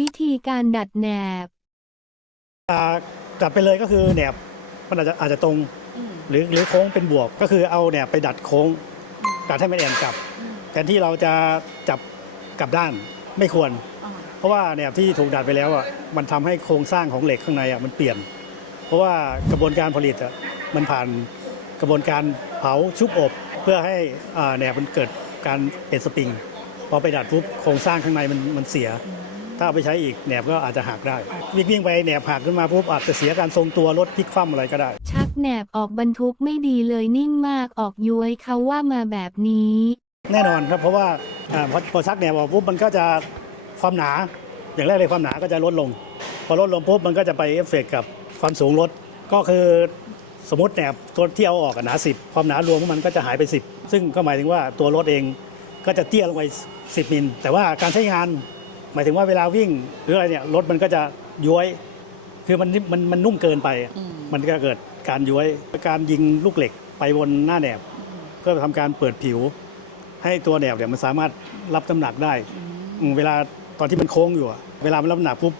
วิธีการดัดแหนบ อ่าดัดไปเลยก็คือแหนบมันอาจจะอาจจะตรงอืมหรือหรือโค้งเป็นบวกก็คือเอาแหนบไปดัดโค้งดัดให้มันแอนกลับอืมแทนที่เราจะจับกลับด้านไม่ควรอ่าเพราะว่าแหนบที่ถูกดัดไปแล้วอะมันทำให้โครงสร้างของเหล็กข้างในอะมันเปลี่ยน เพราะว่ากระบวนการผลิตอะมันผ่านกระบวนการเผาชุบอบ เพื่อให้อ่าแหนบมันเกิดการเป็นสปริงพอไปดัดปุ๊บโครงสร้างข้างในมันมันเสีย ถ้าเอาไปใช้อีกแหนบก็อาจจะหักได้ วิ่งวิ่งไปแหนบหักขึ้นมาปุ๊บอาจจะเสียการทรงตัวรถพลิกคว่ำอะไรก็ได้ ชักแหนบออกบรรทุกไม่ดีเลยนิ่งมากออกย้วยเขาว่ามาแบบนี้ แน่นอนครับเพราะว่าอ่าพอพอชักแหนบออกปุ๊บมันก็จะความหนา อย่างแรกเลยความหนาก็จะลดลง พอลดลงปุ๊บมันก็จะไปเอฟเฟกต์กับความสูงรถก็คือสมมติแหนบตัวที่เอาออกอะหนา10 ความหนารวมของมันก็จะหายไป 10 ซึ่งก็หมายถึงว่าตัวรถเองก็จะเตี้ยลงไป 10 มิล แต่ว่าการใช้งาน หมายถึงว่าเวลาวิ่งหรืออะไรเนี่ยรถมันก็จะย้วย คือมันมันมันนุ่มเกินไปอืมมันก็เกิดการย้วยการยิงลูกเหล็กไปบนหน้าแหนบเพื่อทำการเปิดผิว ให้ตัวแหนบเนี่ยมันสามารถรับน้ำหนักได้อืมอืมเวลาตอนที่มันโค้งอยู่อะเวลามันรับน้ำหนักปุ๊บ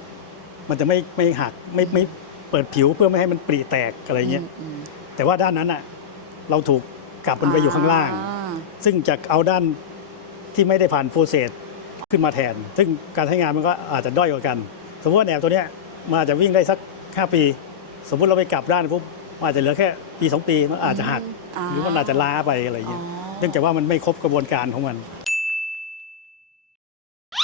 มันจะไม่ไม่หักไม่ไม่เปิดผิวเพื่อไม่ให้มันปรีแตกอะไรเงี้ยอืมแต่ว่าด้านนั้นอะเราถูกกลับมันไปอยู่ข้างล่างอ่าซึ่งจะเอาด้านที่ไม่ได้ผ่านโปรเซส ขึ้นมาแทน ซึ่งการใช้งานมันก็อาจจะด้อยกว่ากัน สมมติว่าแหนบตัวเนี้ยมันอาจจะวิ่งได้สัก 5 ปี สมมุติเราไปกลับด้านปุ๊บมันอาจจะเหลือแค่ปี 2 ปีมันอาจจะหัก หรือมันอาจจะล้าไปอะไรอ๋อเงี้ยเนื่องจากว่ามันไม่ครบกระบวนการของมันอ